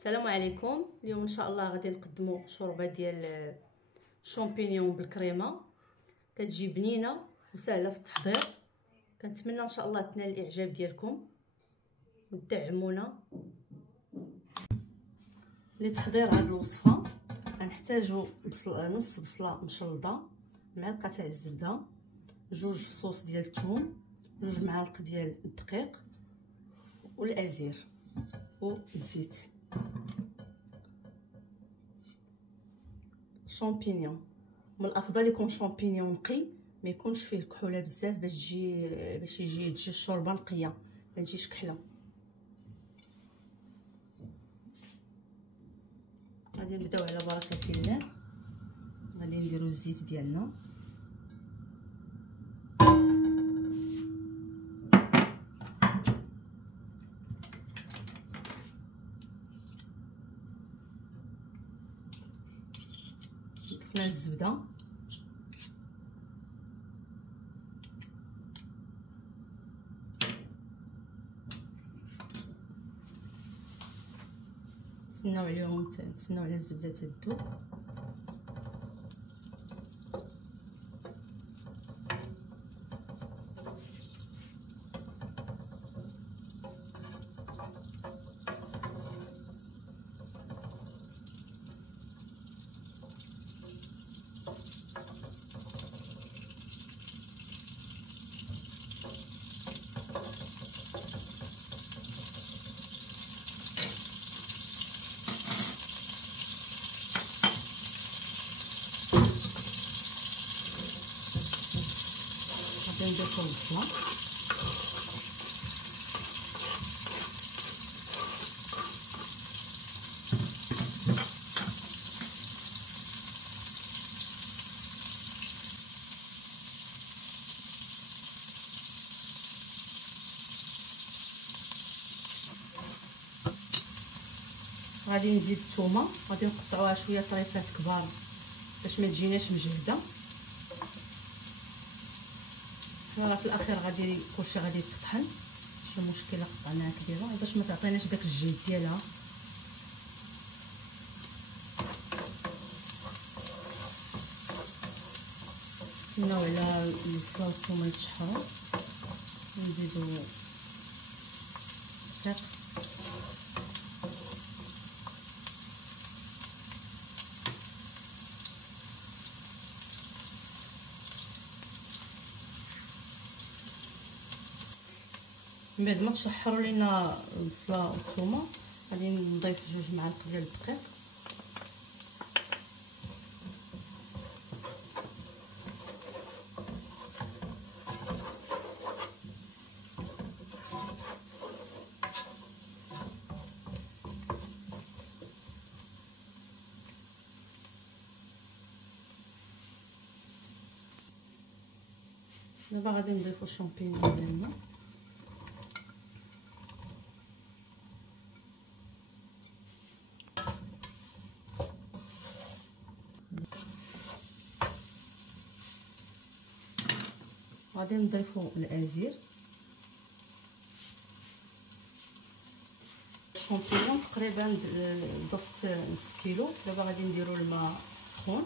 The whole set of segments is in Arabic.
السلام عليكم. اليوم ان شاء الله غادي نقدموا شوربه ديال الشامبينيون بالكريمه. كتجي بنينه وسهله في التحضير. كنتمنى ان شاء الله تنال الاعجاب ديالكم وتدعمونا. لتحضير هذه الوصفه غنحتاجوا نص بصله مشلضه، معلقه تاع الزبده، 2 فصوص ديال الثوم، 2 معالق ديال الدقيق والازير والزيت. شامبينيون من الافضل يكون شامبينيون نقي، ما يكونش فيه كحوله بزاف باش تجي الشوربه نقيه، ما تجيش كحله. غادي نبداو على بركه الله. غادي نديرو الزيت ديالنا، ضفنا الزبده، نتسناو على الزبده تذوب. نضيفو البصله، غادي نزيد الثومه، غادي نقطعوها شويه طريفات كبار باش ما تجيناش مجهده. راه في الاخير غادي كلشي غادي يتطحن، ماشي مشكله قطعناها كبيره باش ما تعطيناش داك الجلد ديالها. نستناو على البصله والثومه يتشحروا، نزيدو الدقيق، من بعد ما تشحروا لينا البصله والثومه غادي نضيف 2 معالق ديال الدقيق، دابا غادي نضيفو الشامبينيون ديالنا. غادي نضيفو الازير. الشامبينيون تقريبا ضفت نص كيلو. دابا غادي نديرو الماء سخون،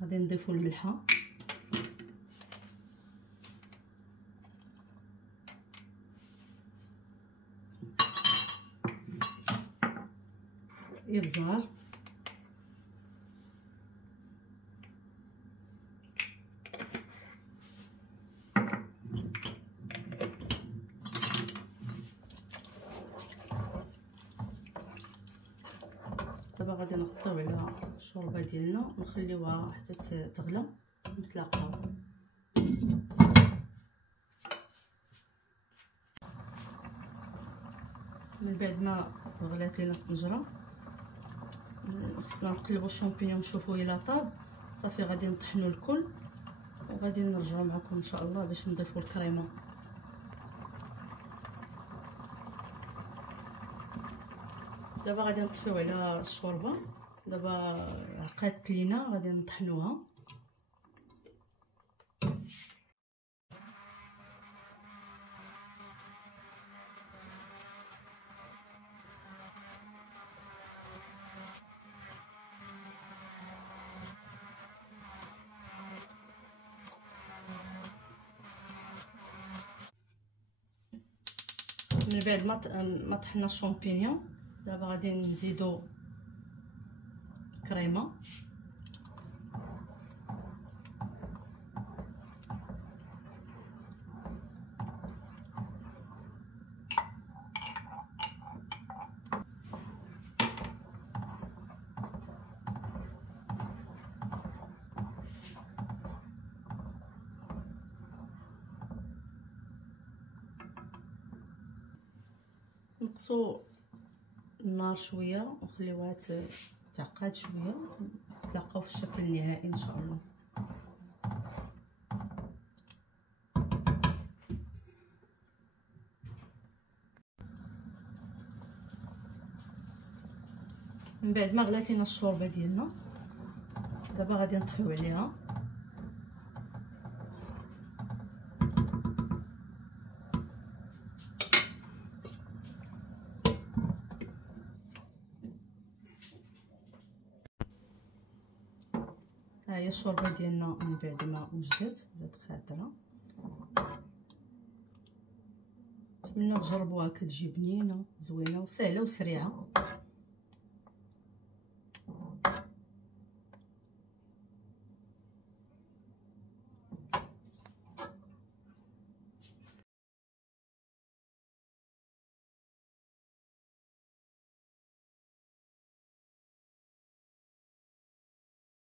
غادي نضيفو الملحه، ابزار، دابا غادي نغطيو على الشوربه ديالنا ونخليوها حتى تغلى ونتلاقاو. من بعد ما غلات لينا الطنجره خصنا نقلبوا الشامبينيون نشوفوا الا طاب صافي. غادي نطحنوا الكل وغادي نرجعوا معكم ان شاء الله باش نضيفوا الكريمه. دابا غادي نطفيو على الشوربه. دابا عقدت لينا غادي نطحنوها. من بعد ما طحنا الشامبينيون دابا غادي نزيدو كريمه. نقصوا النار شويه ونخليوها تعقد شويه. نتلاقاو في الشكل النهائي ان شاء الله. من بعد ما غلات لينا الشوربه ديالنا دابا غادي نطفيو عليها. ها هي الشوربه ديالنا من بعد ما وجدت ولات خاطره. نتمنى تجربوها، كتجي بنينه زوينه وسهله وسريعه.